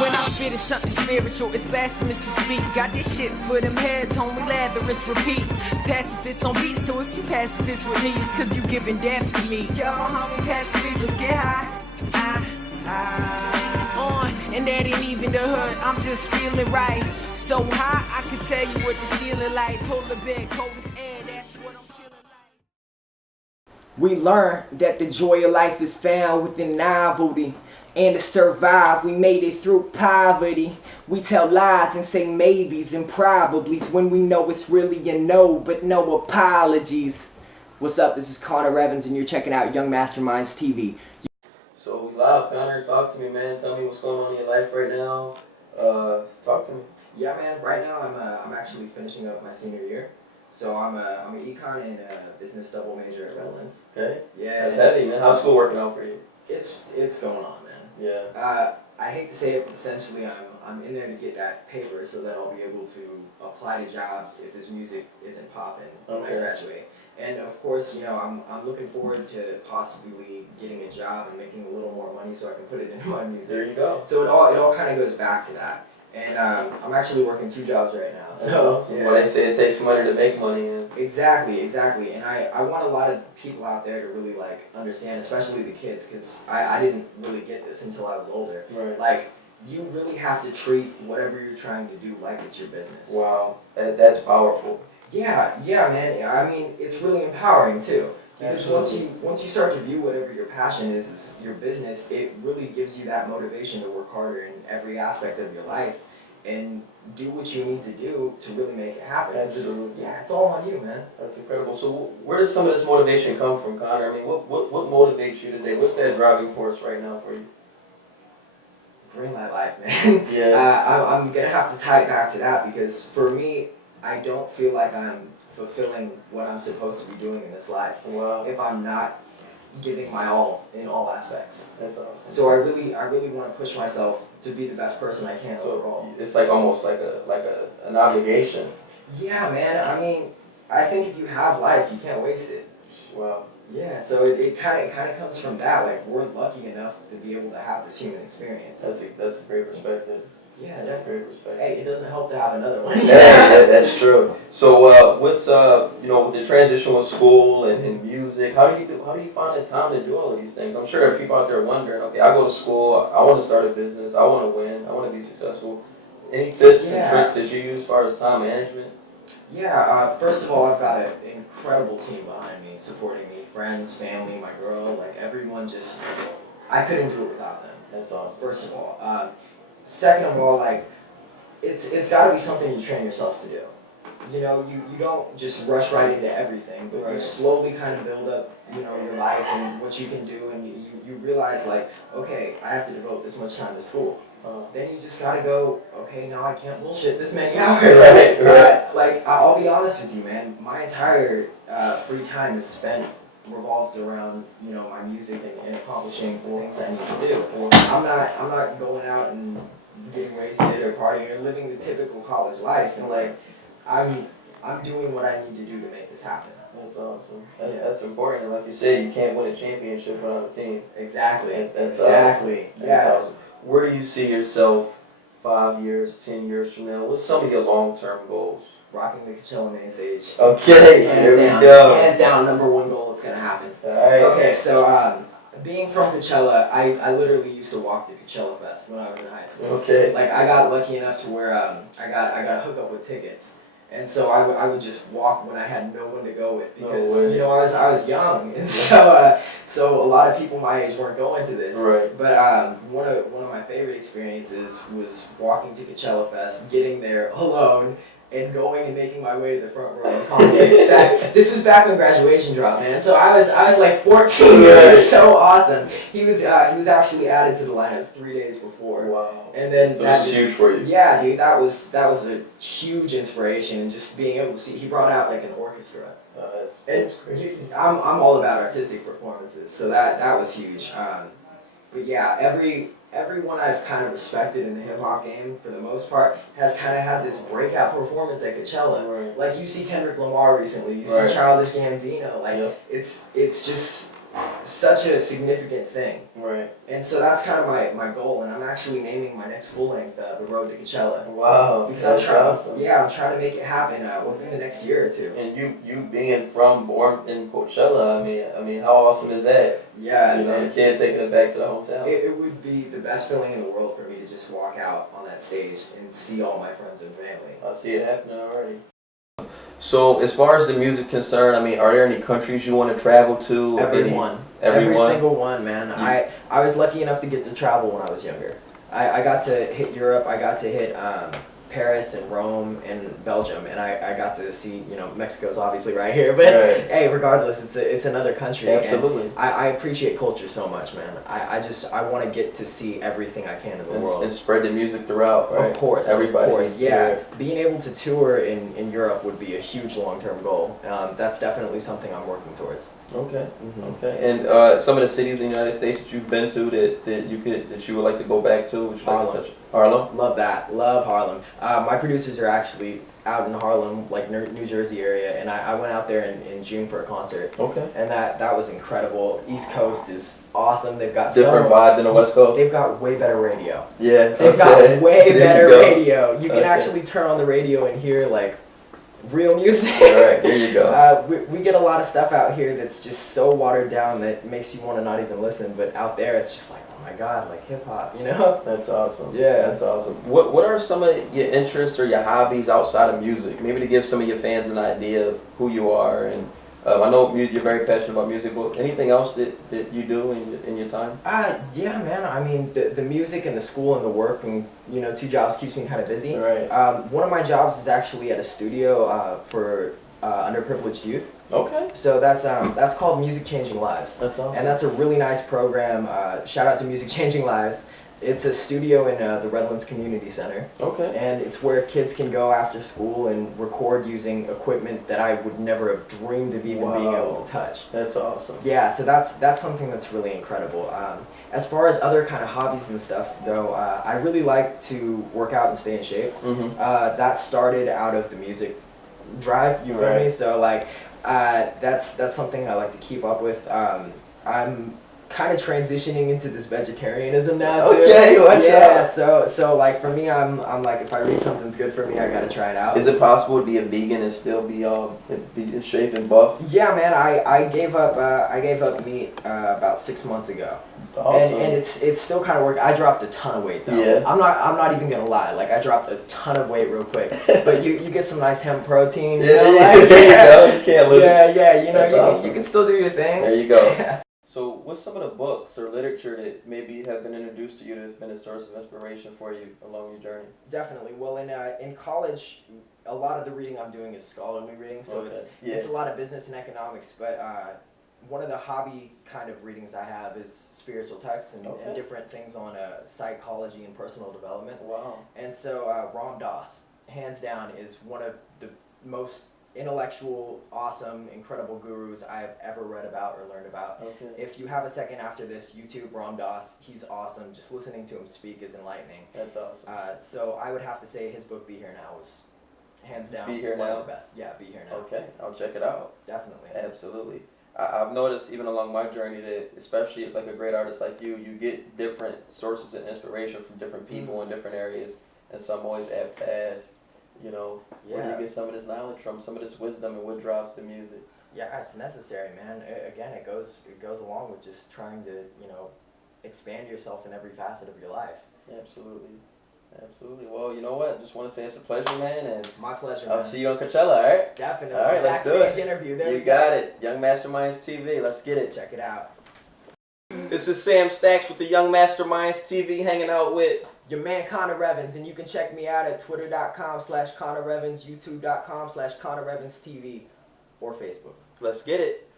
When I spit it's something spiritual, it's blasphemous to speak. Got this shit for them heads, homie, lather, rinse, repeat. Pacifist on beat, so if you pacifist with me, it's cause you giving dabs to me. Yo, homie, pacifist, let's get high. And that ain't even the hood, I'm just feeling right. So high, I can tell you what the ceiling like. Polar bear, coldest air, that's what I'm feeling like. We learn that the joy of life is found within novelty. And to survive, we made it through poverty. We tell lies and say maybes and probablys when we know it's really a no, but no apologies. What's up? This is Connor Evans, and you're checking out Young Masterminds TV. So we live, Connor. Talk to me, man. Tell me what's going on in your life right now. Talk to me. Yeah, man. Right now, I'm actually finishing up my senior year. So I'm an econ and business double major at Redlands. Okay. Yeah. That's heavy, man. How's school working out for you? It's going on, man. Yeah. I hate to say it, but essentially I'm in there to get that paper so that I'll be able to apply to jobs if this music isn't popping when I graduate. And of course, you know, I'm looking forward to possibly getting a job and making a little more money so I can put it into my music. There you go. So it all kind of goes back to that. And I'm actually working 2 jobs right now. So yeah. Well, they say it takes money to make money. And Exactly. And I want a lot of people out there to really like understand, especially the kids, because I didn't really get this until I was older. Right. Like, you really have to treat whatever you're trying to do like it's your business. Wow, that's powerful. Yeah, man. I mean, it's really empowering too. Because once you start to view whatever your passion is your business, it really gives you that motivation to work harder in every aspect of your life and do what you need to do to really make it happen. Absolutely. Yeah, it's all on you, man. That's incredible. So where does some of this motivation come from, Connor? I mean, what motivates you today? What's that driving force right now for you? GreenLight life, man. Yeah. I'm gonna have to tie it back to that because for me, I don't feel like I'm fulfilling what I'm supposed to be doing in this life. Wow. If I'm not giving my all in all aspects. That's awesome. So I really want to push myself to be the best person I can overall. It's like almost like an obligation. Yeah, man. I mean, I think if you have life, you can't waste it. Wow. Yeah. So it kind of comes from that. Like, we're lucky enough to be able to have this human experience. That's a great perspective. Yeah, That's definitely. great perspective. Hey, it doesn't help to have another one. Yeah, that's true. So what's you know, with the transition with school and music, how do you find the time to do all of these things? I'm sure there are people out there wondering, okay, I go to school, I want to start a business, I want to win, I want to be successful. Any tips and tricks that you use as far as time management? Yeah, first of all, I've got an incredible team behind me, supporting me, friends, family, my girl, like everyone just, I couldn't do it without them. That's awesome. First of all. Second of all, like, it's got to be something you train yourself to do. You know, you don't just rush right into everything, but you slowly kind of build up, you know, your life and what you can do, and you realize, like, okay, I have to devote this much time to school. Then you just gotta go, okay, now I can't bullshit this many hours. Right. Like, I'll be honest with you, man, my entire free time is spent revolved around, you know, my music and accomplishing the things I need to do. I'm not going out and getting wasted or partying or living the typical college life, and like I'm doing what I need to do to make this happen. That's awesome. That's important. Like you said, you can't win a championship without a team. Exactly. That's exactly. Awesome. Yeah. That's awesome. Where do you see yourself 5 years, 10 years from now? What's some of your long-term goals? Rocking the Coachella main stage. Okay, here we go. Hands down, number one goal that's gonna happen. Alright. Okay, so being from Coachella, I literally used to walk the Coachella Fest when I was in high school. Okay. Like, I got lucky enough to where I got a hookup with tickets, and so I would just walk when I had no one to go with because you know I was young, and so a lot of people my age weren't going to this. Right. But one of my favorite experiences was walking to Coachella Fest, getting there alone, and going and making my way to the front row and calling this was back when graduation dropped, man. So I was like 14. It was so awesome. He was actually added to the lineup 3 days before. Wow. And then so that was huge for you. Yeah, dude, that was a huge inspiration, and just being able to see, he brought out like an orchestra. That's crazy. I'm all about artistic performances, so that was huge. But yeah, everyone I've kind of respected in the hip hop game, for the most part, has kind of had this breakout performance at Coachella. Right. Like, you see Kendrick Lamar recently, you see Childish Gambino. Like, it's just such a significant thing. Right. And so that's kind of my goal, and I'm actually naming my next full length The Road to Coachella. Wow. Because That's I'm trying, awesome. I'm trying to make it happen within the next year or two. And you being born in Coachella, I mean, how awesome is that? Yeah, you know, the kid taking it back to the hometown. It would be the best feeling in the world for me to just walk out on that stage and see all my friends and family. I see it happening already. So, as far as the music concerned, I mean, are there any countries you want to travel to? Everyone. Every single one, man. I was lucky enough to get to travel when I was younger. I got to hit Europe. I got to hit Paris and Rome and Belgium, and I got to see, Mexico's obviously right here, but hey, regardless, it's another country. Absolutely. And I appreciate culture so much, man. I want to get to see everything I can in the world. And spread the music throughout, right? Of course. Everybody. Of course, yeah. Being able to tour in Europe would be a huge long-term goal. That's definitely something I'm working towards. Okay. Okay. And some of the cities in the United States that you've been to that you would like to go back to? Would you like to touch? Harlem? Love that. Love Harlem. My producers are actually out in Harlem, like New Jersey area, and I went out there in June for a concert. Okay. And that was incredible. East Coast is awesome. They've got different vibe than the West Coast. They've got way better radio. Yeah. They've got way better radio. You can actually turn on the radio and hear like real music. Alright, there you go. We get a lot of stuff out here that's just so watered down that makes you want to not even listen, but out there it's just like, oh my god, like hip hop, That's awesome. Yeah. That's awesome. What are some of your interests or your hobbies outside of music? Maybe to give some of your fans an idea of who you are. And I know you're very passionate about music, but anything else that you do in your time? Yeah, man. I mean, the music and the school and the work and, 2 jobs keeps me kind of busy. Right. One of my jobs is actually at a studio for underprivileged youth. Okay. So that's called Music Changing Lives. That's awesome. And that's a really nice program. Shout out to Music Changing Lives. It's a studio in the Redlands Community Center. Okay. And it's where kids can go after school and record using equipment that I would never have dreamed of even being able to touch. That's awesome. Yeah, so that's something that's really incredible. As far as other kind of hobbies and stuff, though, I really like to work out and stay in shape. Mm-hmm. That started out of the music drive, you feel me? So like, that's something I like to keep up with. I'm kind of transitioning into this vegetarianism now too. Okay, watch out. So like for me, I'm like, if I read something's good for me, I gotta try it out. Is it possible to be a vegan and still be in shape and buff? Yeah, man. I gave up meat about 6 months ago. Awesome. And it's still kind of working. I dropped a ton of weight though. Yeah. I'm not even gonna lie. Like I dropped a ton of weight real quick. But you get some nice hemp protein. Yeah, there you go. You can't lose. Yeah. Awesome. You can still do your thing. There you go. So, what's some of the books or literature that maybe have been introduced to you that has been a source of inspiration for you along your journey? Definitely. Well, in college, a lot of the reading I'm doing is scholarly reading, so it's a lot of business and economics. But one of the hobby kind of readings I have is spiritual texts and different things on psychology and personal development. Wow. And so Ram Dass, hands down, is one of the most intellectual, awesome, incredible gurus I've ever read about or learned about. Okay. If you have a second after this, YouTube Ram Dass. He's awesome. Just listening to him speak is enlightening. That's awesome. So I would have to say his book Be Here Now was hands down Be Here one Now? of the best. Yeah, Be Here Now. Okay, I'll check it out. Definitely. Absolutely. I've noticed even along my journey that, especially like a great artist like you get different sources of inspiration from different people in different areas, and so I'm always apt to ask, where do you get some of this knowledge from, some of this wisdom, and what drives the music? Yeah, it's necessary, man. Again, it goes along with just trying to, expand yourself in every facet of your life. Absolutely. Absolutely. Well, you know what? Just want to say it's a pleasure, man. And my pleasure, I'll man. see you on Coachella, all right? Definitely. All right, let's do it. Backstage interview. There you got it. Young Masterminds TV. Let's get it. Check it out. This is Sam Stacks with the Young Masterminds TV, hanging out with your man Connor Revens, and you can check me out at twitter.com/Connor Revens, youtube.com/Connor Revens TV, or Facebook. Let's get it.